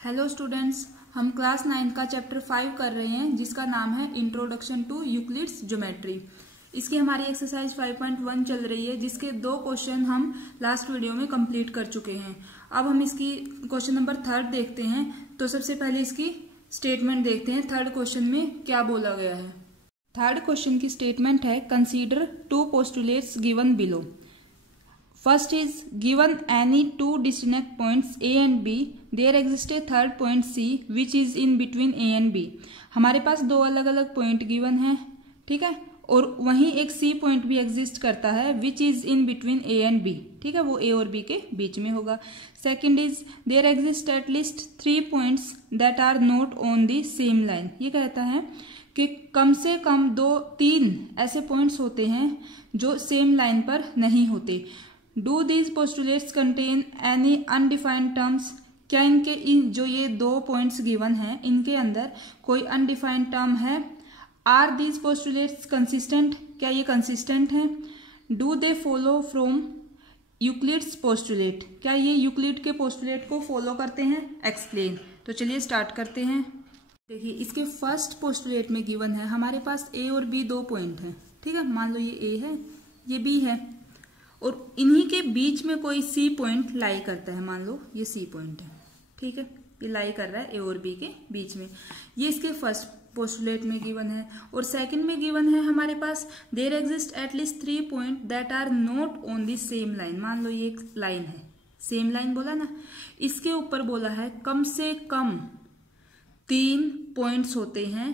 Hello students, हम class 9 का chapter 5 कर रहे हैं जिसका नाम है इंट्रोडक्शन टू यूक्लिड्स ज्योमेट्री। इसकी हमारी एक्सरसाइज 5.1 चल रही है जिसके 2 क्वेश्चन हम लास्ट वीडियो में कंप्लीट कर चुके हैं। अब हम इसकी क्वेश्चन नंबर 3 देखते हैं। तो सबसे पहले इसकी स्टेटमेंट देखते हैं, 3rd क्वेश्चन में क्या बोला गया है। 3rd क्वेश्चन की स्टेटमेंट है, consider 2 postulates given below. First is, given any 2 distinct points A and B, there exists a third point C which is in between A and B। हमारे पास 2 अलग अलग पॉइंट गिवन है, ठीक है, और वहीं एक C पॉइंट भी एग्जिस्ट करता है which is in between A and B, ठीक है, वो A और B के बीच में होगा। Second is, there exist at least 3 points that are not on the same line. ये कहता है कि कम से कम 2-3 ऐसे पॉइंट्स होते हैं जो सेम लाइन पर नहीं होते। Do these postulates contain any undefined terms. क्या इनके जो ये 2 पॉइंट्स गिवन हैं इनके अंदर कोई अनडिफाइंड टर्म है। Are these postulates consistent. क्या ये कंसिस्टेंट हैं। Do they follow from Euclid's postulate. क्या ये यूक्लिड के पोस्टुलेट को फॉलो करते हैं। एक्सप्लेन। तो चलिए स्टार्ट करते हैं। देखिए इसके फर्स्ट पोस्टुलेट में गिवन है हमारे पास A और B 2 पॉइंट हैं, ठीक है। मान लो ये A है, ये B है, और इन्हीं के बीच में कोई C पॉइंट लाई करता है। मान लो ये C पॉइंट है, ठीक है, ये लाई कर रहा है A और B के बीच में। ये इसके फर्स्ट पोस्टुलेट में गिवन है। और सेकंड में गिवन है हमारे पास, there exist at least 3 point that are not on the same line. मान लो ये एक लाइन है, सेम लाइन बोला ना, इसके ऊपर बोला है कम से कम 3 पॉइंट्स होते हैं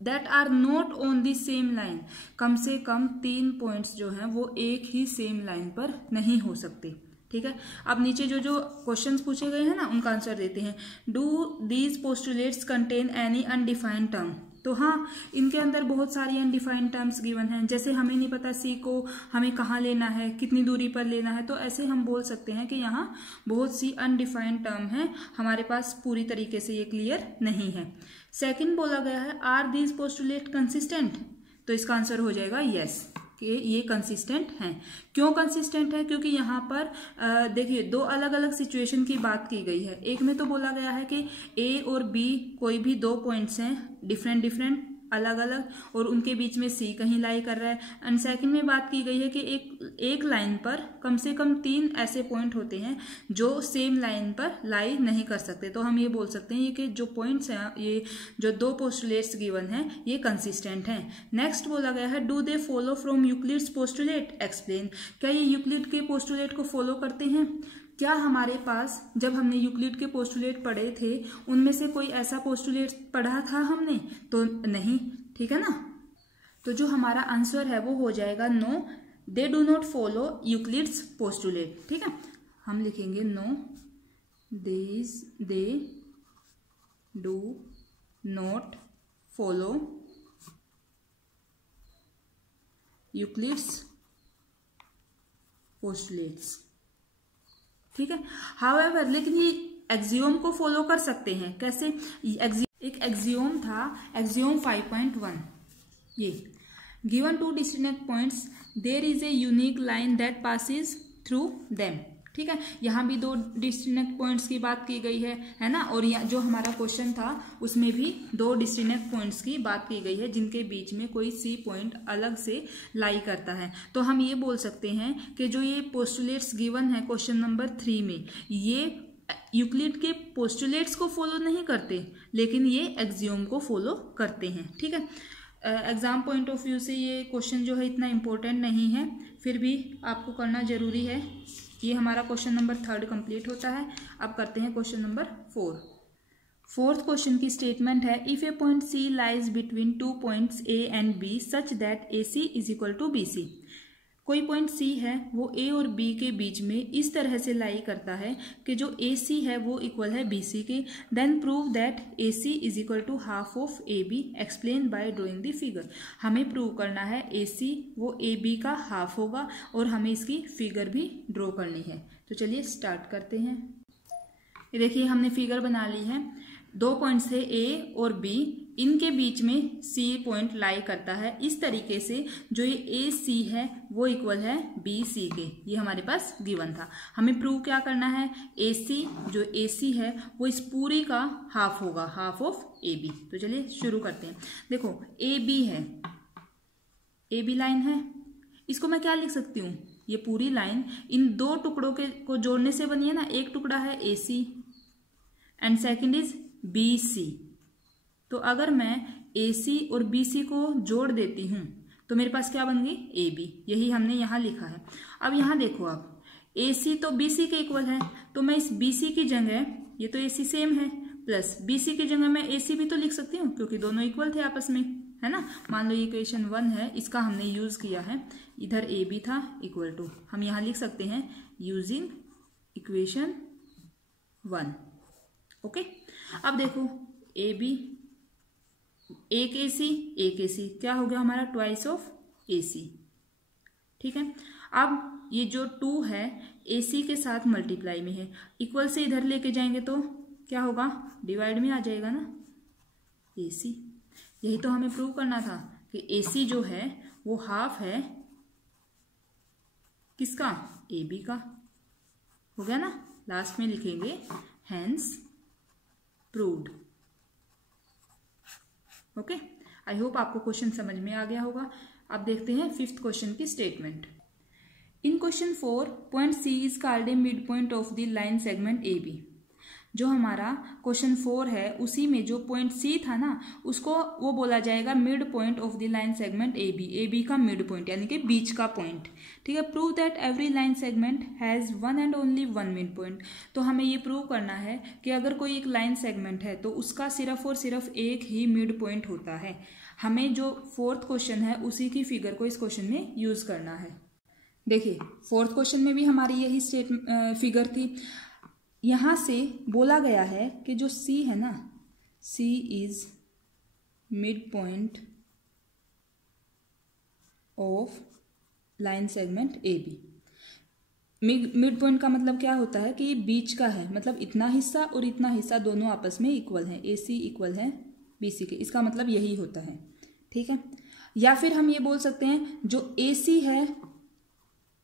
that are not on the same line. कम से कम 3 पॉइंट्स जो हैं वो एक ही सेम लाइन पर नहीं हो सकते, ठीक है। अब नीचे जो जो क्वेश्चंस पूछे गए हैं ना उनका आंसर देते हैं। Do these postulates contain any undefined term. तो हाँ, इनके अंदर बहुत सारी अनडिफाइंड टर्म्स गिवन हैं। जैसे हमें नहीं पता C को हमें कहाँ लेना है, कितनी दूरी पर लेना है, तो ऐसे हम बोल सकते हैं कि यहाँ बहुत सी अनडिफाइंड टर्म है, हमारे पास पूरी तरीके से ये क्लियर नहीं है। सेकंड बोला गया है, आर दीज पोस्टुलेट कंसिस्टेंट। तो इसका आंसर हो जाएगा यस, कि ये कंसिस्टेंट हैं। क्यों कंसिस्टेंट है? क्योंकि यहाँ पर देखिए 2 अलग अलग सिचुएशन की बात की गई है। एक में तो बोला गया है कि A और B कोई भी 2 पॉइंट्स हैं, डिफरेंट अलग अलग, और उनके बीच में C कहीं लाई कर रहा है। एंड सेकंड में बात की गई है कि एक लाइन पर कम से कम 3 ऐसे पॉइंट होते हैं जो सेम लाइन पर लाई नहीं कर सकते। तो हम ये बोल सकते हैं कि जो पॉइंट्स हैं, ये जो 2 पोस्टुलेट्स गिवन हैं, ये कंसिस्टेंट हैं। नेक्स्ट बोला गया है, do they follow from Euclid's postulate. Explain. क्या ये यूक्लिड के पोस्टुलेट को फॉलो करते हैं। क्या हमारे पास जब हमने यूक्लिड के पोस्टुलेट पढ़े थे उनमें से कोई ऐसा पोस्टुलेट पढ़ा था हमने? तो नहीं, ठीक है ना। तो जो हमारा आंसर है वो हो जाएगा no, they do not follow Euclid's postulate, ठीक है। हम लिखेंगे no, they do not follow Euclid's postulates, ठीक है। हाउएवर, लेकिन ये एक्सियोम को फॉलो कर सकते हैं। कैसे? एक एक्सियोम था, एक्सियोम 5.1, ये given 2 distinct points, there is a unique line that passes through them, ठीक है। यहाँ भी 2 डिस्टिंक्ट पॉइंट्स की बात की गई है ना। और यहाँ जो हमारा क्वेश्चन था उसमें भी 2 डिस्टिंक्ट पॉइंट्स की बात की गई है जिनके बीच में कोई C पॉइंट अलग से लाई करता है। तो हम ये बोल सकते हैं कि जो ये पोस्टुलेट्स गिवन है क्वेश्चन नंबर 3 में, ये यूक्लिड के पोस्टुलेट्स को फॉलो नहीं करते, लेकिन ये एक्सियोम को फॉलो करते हैं, ठीक है। एग्जाम पॉइंट ऑफ व्यू से ये क्वेश्चन जो है इतना इम्पोर्टेंट नहीं है, फिर भी आपको करना जरूरी है। ये हमारा क्वेश्चन नंबर 3 कंप्लीट होता है। अब करते हैं क्वेश्चन नंबर 4। 4th क्वेश्चन की स्टेटमेंट है, if a point C lies between 2 points A and B such that AC is equal to BC। कोई पॉइंट C है वो A और B के बीच में इस तरह से लाई करता है कि जो AC है वो इक्वल है BC के। Then prove that AC is equal to half of AB। Explain by drawing the figure. हमें प्रूव करना है AC वो AB का हाफ होगा और हमें इसकी फिगर भी ड्रॉ करनी है। तो चलिए स्टार्ट करते हैं। देखिए हमने फिगर बना ली है। दो पॉइंट्स थे ए और बी, इनके बीच में सी पॉइंट लाई करता है। इस तरीके से जो ये ए सी है वो इक्वल है बी सी के, ये हमारे पास गिवन था। हमें प्रूव क्या करना है, ए सी जो ए सी है वो इस पूरी का हाफ होगा, हाफ ऑफ ए बी। तो चलिए शुरू करते हैं। देखो ए बी है, ए बी लाइन है, इसको मैं क्या लिख सकती हूँ, ये पूरी लाइन इन दो टुकड़ों के को जोड़ने से बनी है ना। एक टुकड़ा है A C and second is B C. तो अगर मैं ए सी और बी सी को जोड़ देती हूं तो मेरे पास क्या बन गई, ए बी। यही हमने यहां लिखा है। अब यहां देखो आप, ए सी तो बी सी के इक्वल है, तो मैं इस बी सी की जगह, ये तो ए सी सेम है, प्लस बी सी की जगह मैं ए सी भी तो लिख सकती हूँ क्योंकि दोनों इक्वल थे आपस में, है ना। मान लो ये इक्वेशन 1 है, इसका हमने यूज किया है, इधर ए बी था इक्वल टू, हम यहां लिख सकते हैं यूजिंग इक्वेशन 1। ओके, अब देखो ए बी, एक ए सी क्या हो गया हमारा, ट्वाइस ऑफ ए सी। ठीक है, अब ये जो 2 है ए सी के साथ मल्टीप्लाई में है, इक्वल से इधर लेके जाएंगे तो क्या होगा, डिवाइड में आ जाएगा ना ए सी। यही तो हमें प्रूव करना था कि ए सी जो है वो हाफ है किसका, ए बी का। हो गया ना, लास्ट में लिखेंगे hence proved. Okay, I hope आपको क्वेश्चन समझ में आ गया होगा। अब देखते हैं 5th क्वेश्चन की statement. In question 4 point C is called a mid point of the line segment A B. जो हमारा क्वेश्चन 4 है उसी में जो पॉइंट सी था ना, उसको वो बोला जाएगा mid point of the line segment A B का मिड पॉइंट यानी कि बीच का पॉइंट। ठीक है, prove that every line segment has one and only one mid point. तो हमें ये प्रूव करना है कि अगर कोई एक लाइन सेगमेंट है तो उसका सिर्फ और सिर्फ एक ही मिड पॉइंट होता है। हमें जो 4th क्वेश्चन है उसी की फिगर को इस क्वेश्चन में यूज करना है। देखिए 4th क्वेश्चन में भी हमारी यही फिगर थी। यहां से बोला गया है कि जो C है ना, C is mid point of line segment A B. Mid point का मतलब क्या होता है कि ये बीच का है, मतलब इतना हिस्सा और इतना हिस्सा दोनों आपस में इक्वल है, ए सी इक्वल है बी सी के, इसका मतलब यही होता है। ठीक है, या फिर हम ये बोल सकते हैं जो ए सी है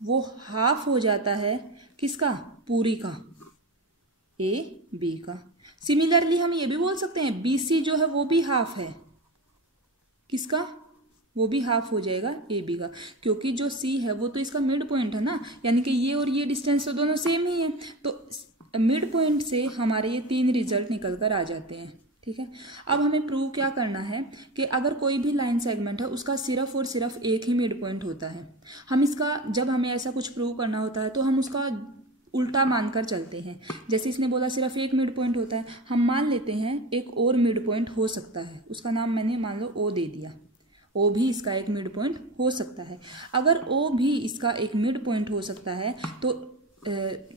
वो हाफ हो जाता है किसका, पूरी का, ए बी का। सिमिलरली हम ये भी बोल सकते हैं बी सी जो है वो भी हाफ है किसका, वो भी हाफ हो जाएगा ए बी का, क्योंकि जो सी है वो तो इसका मिड पॉइंट है ना, यानी कि ये और ये डिस्टेंस तो दोनों सेम ही है। तो मिड पॉइंट से हमारे ये 3 रिजल्ट निकल कर आ जाते हैं। ठीक है, अब हमें प्रूव क्या करना है कि अगर कोई भी लाइन सेगमेंट है उसका सिर्फ और सिर्फ एक ही मिड पॉइंट होता है। हम इसका, जब हमें ऐसा कुछ प्रूव करना होता है तो हम उसका उल्टा मानकर चलते हैं। जैसे इसने बोला सिर्फ एक मिड पॉइंट होता है, हम मान लेते हैं एक और मिड पॉइंट हो सकता है, उसका नाम मैंने मान लो ओ दे दिया, ओ भी इसका एक मिड पॉइंट हो सकता है। अगर ओ भी इसका एक मिड पॉइंट हो सकता है तो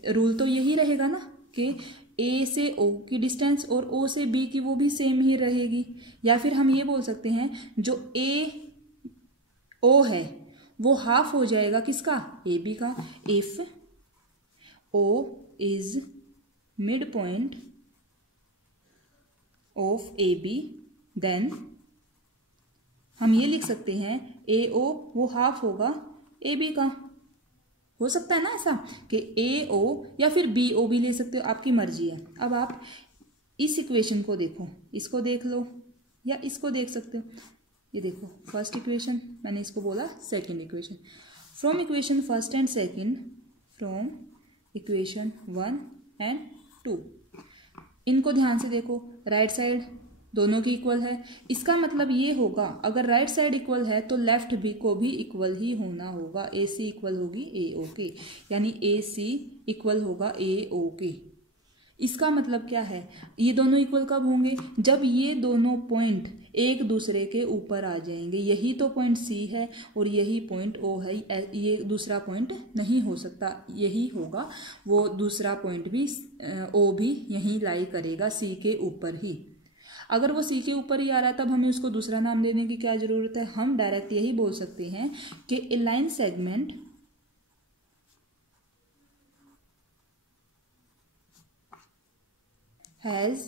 रूल तो यही रहेगा ना कि ए से ओ की डिस्टेंस और ओ से बी की वो भी सेम ही रहेगी। या फिर हम ये बोल सकते हैं जो ए ओ है वो हाफ हो जाएगा किसका, ए बी का। If O is midpoint of AB, then हम ये लिख सकते हैं AO वो हाफ होगा AB का। हो सकता है ना ऐसा कि AO या फिर BO भी ले सकते हो, आपकी मर्जी है। अब आप इस इक्वेशन को देखो, इसको देख लो या इसको देख सकते हो। ये देखो फर्स्ट इक्वेशन, मैंने इसको बोला second equation. From equation first and second, from equation 1 and 2, इनको ध्यान से देखो, राइट साइड दोनों की इक्वल है। इसका मतलब ये होगा अगर राइट साइड इक्वल है तो लेफ्ट भी को भी इक्वल ही होना होगा। ए सी इक्वल होगी ए ओ के, यानी ए सी इक्वल होगा ए ओ के। इसका मतलब क्या है, ये दोनों इक्वल कब होंगे, जब ये दोनों पॉइंट एक दूसरे के ऊपर आ जाएंगे। यही तो पॉइंट सी है और यही पॉइंट ओ है, ये दूसरा पॉइंट नहीं हो सकता, यही होगा वो दूसरा पॉइंट भी, ओ भी यहीं लाई करेगा सी के ऊपर ही। अगर वो सी के ऊपर ही आ रहा है तब हमें उसको दूसरा नाम देने की क्या जरूरत है, हम डायरेक्ट यही बोल सकते हैं कि a line segment has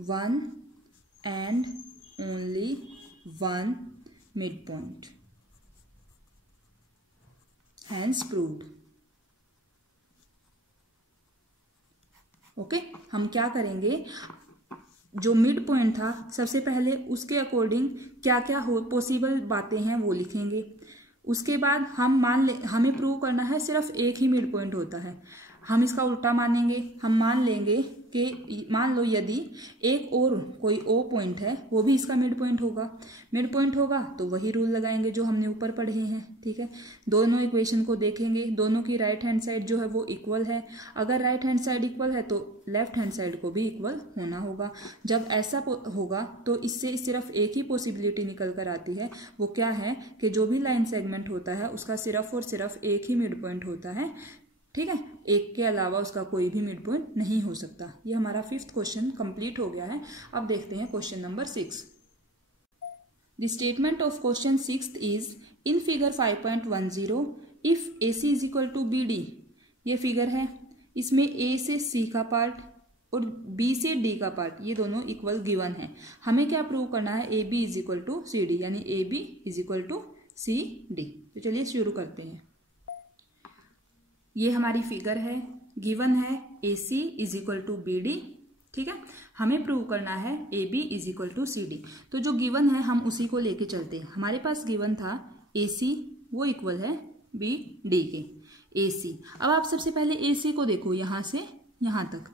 one and only one mid point, hence proved. Okay, हम क्या करेंगे, जो मिड पॉइंट था सबसे पहले उसके अकॉर्डिंग क्या क्या हो पॉसिबल बातें हैं वो लिखेंगे। उसके बाद हम हमें प्रूव करना है सिर्फ एक ही मिड पॉइंट होता है। हम इसका उल्टा मानेंगे, हम मान लेंगे कि मान लो यदि एक और कोई ओ पॉइंट है वो भी इसका मिड पॉइंट होगा। मिड पॉइंट होगा तो वही रूल लगाएंगे जो हमने ऊपर पढ़े हैं। ठीक है, दोनों इक्वेशन को देखेंगे, दोनों की राइट हैंड साइड जो है वो इक्वल है। अगर राइट हैंड साइड इक्वल है तो लेफ्ट हैंड साइड को भी इक्वल होना होगा। जब ऐसा होगा तो इससे सिर्फ एक ही पॉसिबिलिटी निकल कर आती है, वो क्या है कि जो भी लाइन सेगमेंट होता है उसका सिर्फ और सिर्फ एक ही मिड पॉइंट होता है। ठीक है, एक के अलावा उसका कोई भी मिड पॉइंट नहीं हो सकता। ये हमारा 5th क्वेश्चन कंप्लीट हो गया है। अब देखते हैं question number 6। The statement of question 6 is in figure 5.10 if AC is equal to BD। ये फिगर है, इसमें A से C का पार्ट और B से D का पार्ट ये दोनों इक्वल गिवन है। हमें क्या प्रूव करना है, AB is equal to CD, यानी AB is equal to CD। तो चलिए शुरू करते हैं। ये हमारी फिगर है, गिवन है AC is equal to BD। ठीक है, हमें प्रूव करना है AB is equal to CD। तो जो गिवन है हम उसी को लेके चलते हैं। हमारे पास गिवन था AC, वो इक्वल है BD के। AC, अब आप सबसे पहले AC को देखो, यहां से यहां तक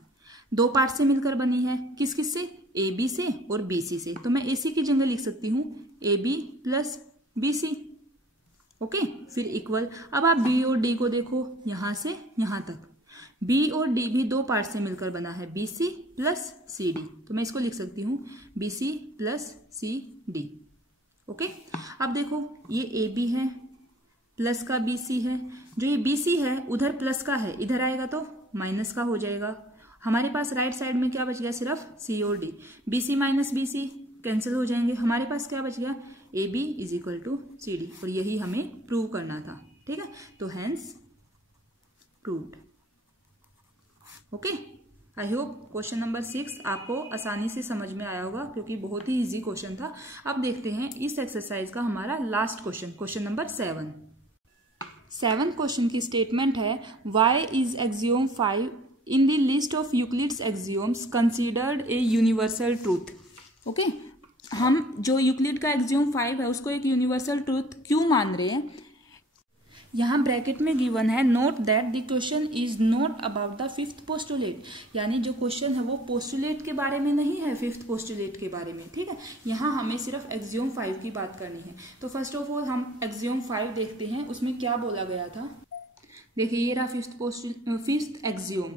दो पार्ट से मिलकर बनी है। किस किस से, AB से और BC से। तो मैं AC की जगह लिख सकती हूँ AB प्लस BC। ओके, फिर इक्वल। अब आप B और D को देखो, यहां से यहां तक B और D भी दो पार्ट से मिलकर बना है, BC प्लस CD। तो मैं इसको लिख सकती हूँ BC प्लस CD। ओके, अब देखो ये AB है, प्लस का BC है। जो ये BC है उधर प्लस का है, इधर आएगा तो माइनस का हो जाएगा। हमारे पास राइट साइड में क्या बच गया, सिर्फ C और D। BC minus BC cancel हो जाएंगे। हमारे पास क्या बच गया, AB is equal to CD। और यही हमें प्रूव करना था। ठीक है, तो hence proved. Okay, I hope question number 6 आपको आसानी से समझ में आया होगा, क्योंकि बहुत ही इजी क्वेश्चन था। अब देखते हैं इस एक्सरसाइज का हमारा last question, question number 7। 7th question की स्टेटमेंट है y is axiom 5 in the list of Euclid's axioms considered a universal truth. Okay, हम जो यूक्लिड का एक्सियोम 5 है उसको एक यूनिवर्सल ट्रूथ क्यों मान रहे हैं। यहाँ ब्रैकेट में गिवन है note that the question is not about the 5th postulate, यानी जो क्वेश्चन है वो पोस्टुलेट के बारे में नहीं है, 5th पोस्टुलेट के बारे में। ठीक है, यहाँ हमें सिर्फ एक्सियोम 5 की बात करनी है। तो फर्स्ट ऑफ ऑल हम एक्सियोम 5 देखते हैं, उसमें क्या बोला गया था। देखिए ये रहा 5th axiom,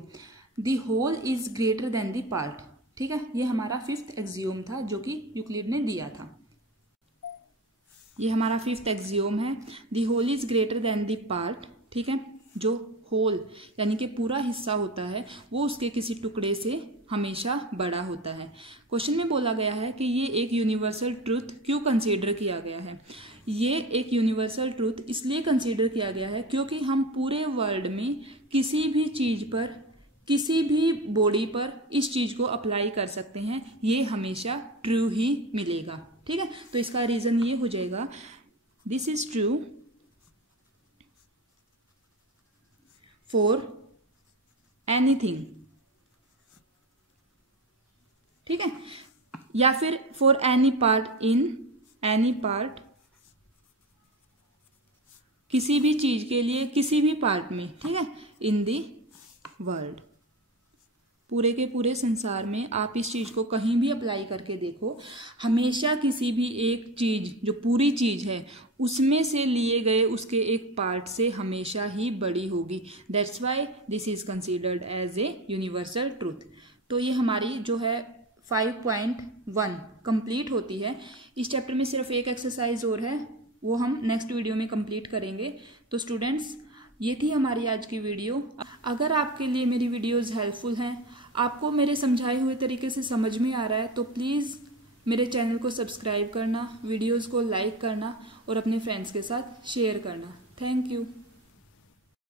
the whole is greater than the part. ठीक है, ये हमारा 5th एक्सियोम था जो कि यूक्लिड ने दिया था। ये हमारा 5th एक्सियोम है, the whole is greater than the part. ठीक है, जो होल यानी कि पूरा हिस्सा होता है वो उसके किसी टुकड़े से हमेशा बड़ा होता है। क्वेश्चन में बोला गया है कि ये एक यूनिवर्सल ट्रूथ क्यों कंसीडर किया गया है। ये एक यूनिवर्सल ट्रूथ इसलिए कंसीडर किया गया है क्योंकि हम पूरे वर्ल्ड में किसी भी चीज पर, किसी भी बॉडी पर इस चीज को अप्लाई कर सकते हैं, ये हमेशा ट्रू ही मिलेगा। ठीक है, तो इसका रीजन ये हो जाएगा this is true for anything. ठीक है, या फिर for any part in any part, किसी भी चीज के लिए किसी भी पार्ट में। ठीक है, इन दी वर्ल्ड, पूरे के पूरे संसार में आप इस चीज को कहीं भी अप्लाई करके देखो, हमेशा किसी भी एक चीज जो पूरी चीज है उसमें से लिए गए उसके एक पार्ट से हमेशा ही बड़ी होगी। That's why this is considered as a universal truth. तो ये हमारी जो है 5.1 कंप्लीट होती है। इस चैप्टर में सिर्फ एक एक्सरसाइज और है, वो हम नेक्स्ट वीडियो में कंप्लीट करेंगे। तो स्टूडेंट्स, ये थी हमारी आज की वीडियो। अगर आपके लिए मेरी वीडियोस हेल्पफुल हैं, आपको मेरे समझाए हुए तरीके से समझ में आ रहा है, तो प्लीज़ मेरे चैनल को सब्सक्राइब करना, वीडियोस को लाइक करना और अपने फ्रेंड्स के साथ शेयर करना। Thank you.